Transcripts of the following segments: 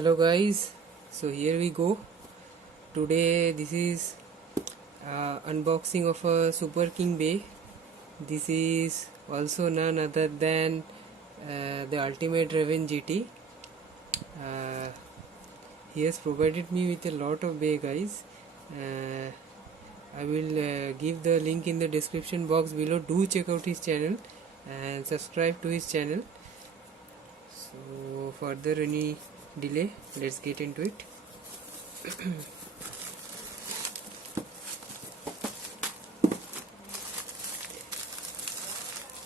Hello guys, so here we go. Today this is unboxing of a Super King Bay. This is also none other than the Ultimate Raven GT. He has provided me with a lot of bay guys. I will give the link in the description box below. Do check out his channel and subscribe to his channel. So further any delay, let's get into it.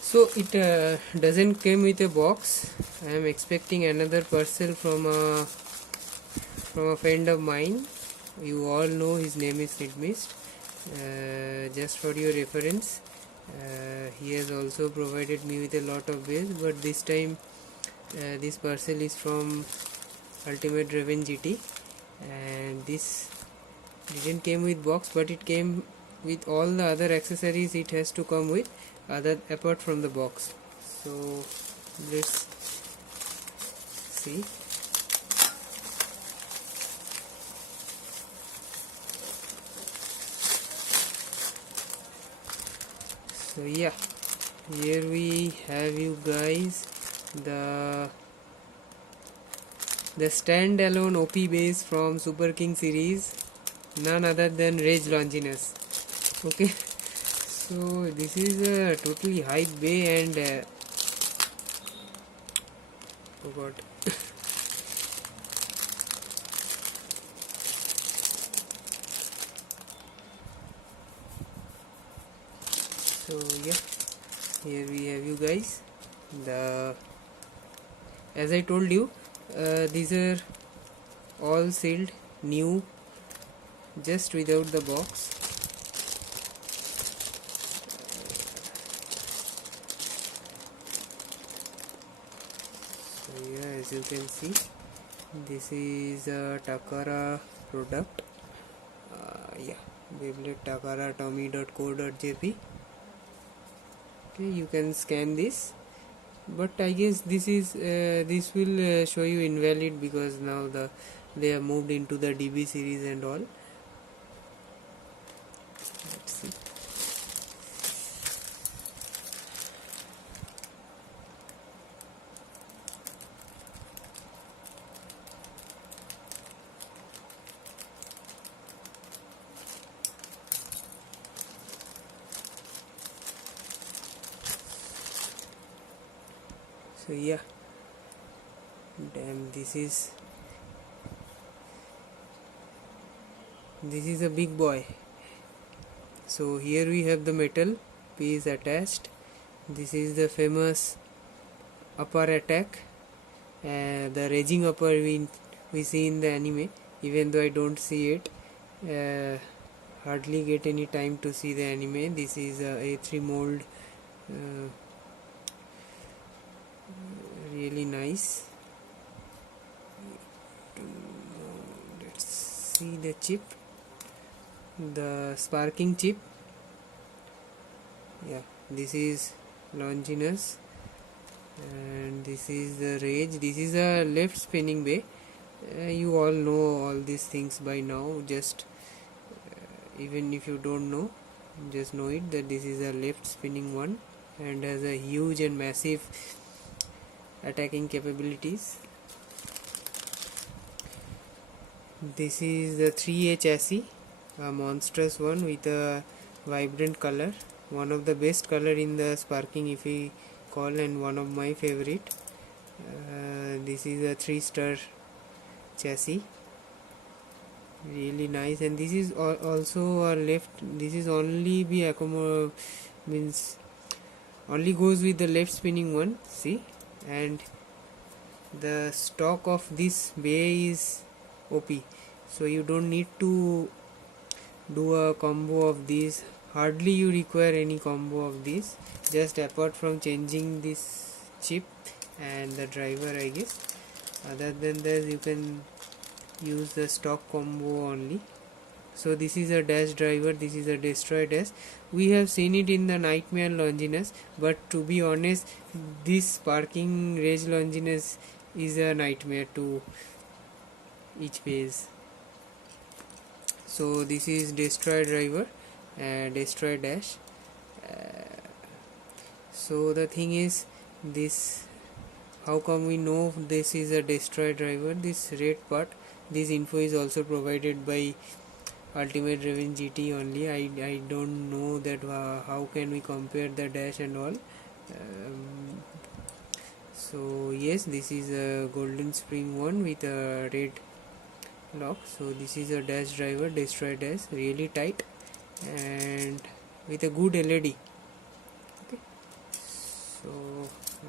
So it doesn't come with a box. I am expecting another parcel from a friend of mine. You all know his name is Sidmist. Just for your reference, he has also provided me with a lot of ways, but this time this parcel is from Ultimate Raven GT, and this didn't came with box, but it came with all the other accessories it has to come with, other apart from the box. So let's see. So yeah, here we have you guys the standalone OP base from Super King series, none other than Rage Longinus. Okay, so this is a totally hype bay and forgot. So yeah, here we have you guys the, as I told you, these are all sealed new, just without the box. So yeah, as you can see, this is a Takara product. Yeah, Beyblade Takara Tommy.co.jp. Okay, you can scan this, but I guess this is this will show you invalid because now they have moved into the DB series and all. Let's see. So yeah, damn, this is a big boy. So here we have the metal piece attached. This is the famous upper attack, the raging upper we see in the anime, even though I don't see it, hardly get any time to see the anime. This is a A3 mold, really nice. Let's see the chip, the sparking chip. Yeah, this is Longinus and this is the Rage. This is a left spinning bay. You all know all these things by now, just even if you don't know, just know it that this is a left spinning one and has a huge and massive attacking capabilities. This is the 3A chassis, a monstrous one with a vibrant color, one of the best color in the sparking if we call, and one of my favorite. This is a 3-star chassis, really nice, and this is also a left. This is only be means only goes with the left spinning one. See, and the stock of this bay is OP, so you don't need to do a combo of these. Hardly you require any combo of these, just apart from changing this chip and the driver, I guess. Other than that, you can use the stock combo only. So this is a dash driver, this is a destroy dash. We have seen it in the Nightmare Longinus, but to be honest, this sparking Rage Longinus is a nightmare to each base. So this is destroy driver, destroy dash. So the thing is, this, how come we know this is a destroy driver? This red part, this info is also provided by Ultimate Raven GT only. I don't know that how can we compare the dash and all. So yes, this is a golden spring one with a red lock. So this is a dash driver, destroy dash, really tight and with a good LED. Okay, so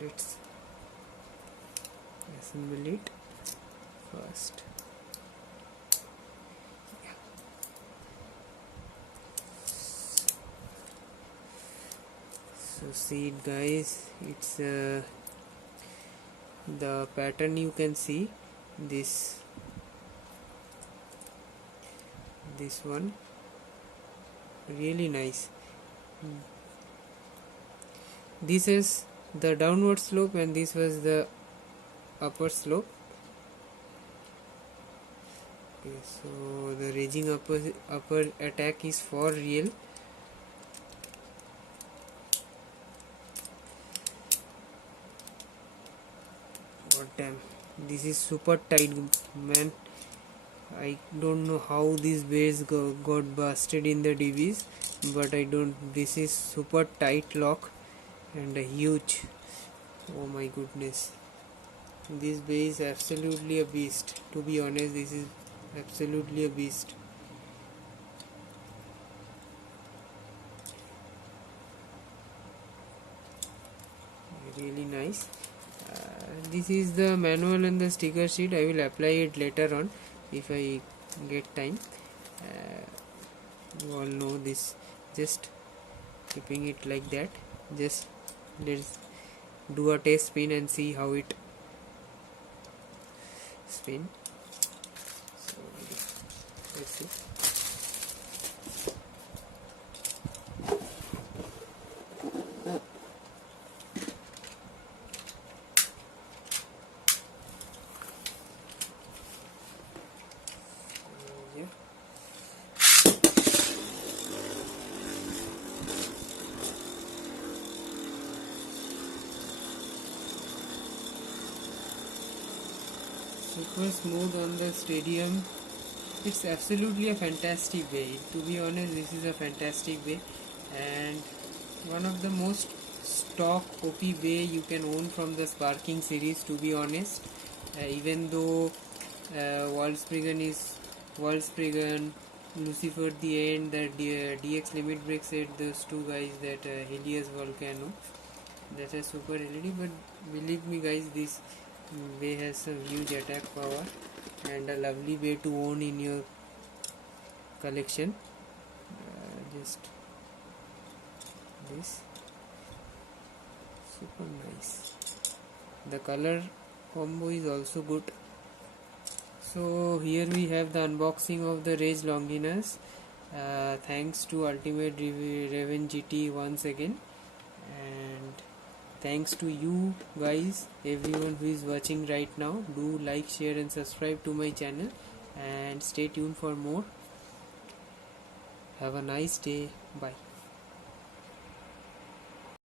let's assemble it first. So see it guys, it's the pattern you can see, this one really nice. This is the downward slope and this was the upper slope. Okay, so the raging upper attack is for real. God damn, this is super tight, man. I don't know how this base got busted in the DBs, but I don't. This is super tight lock and a huge. Oh my goodness, this base is absolutely a beast. To be honest, this is absolutely a beast. Really nice. This is the manual and the sticker sheet. I will apply it later on if I get time. You all know this. Just keeping it like that. Just let's do a test spin and see how it spin. So let's see. Yeah. Super smooth on the stadium. It's absolutely a fantastic way. To be honest, this is a fantastic way and one of the most stock OP way you can own from the Sparking series. To be honest, even though Wallspriggan is Wallspriggan, Lucifer the End, that DX Limit Break said, those two guys, that Helios Volcano, that is super LED, but believe me guys, this way has some huge attack power and a lovely way to own in your collection. Just this, super nice. The color combo is also good. So here we have the unboxing of the Rage Longinus. Thanks to Ultimate Raven GT once again, and thanks to you guys, everyone who is watching right now. Do like, share and subscribe to my channel and stay tuned for more. Have a nice day. Bye.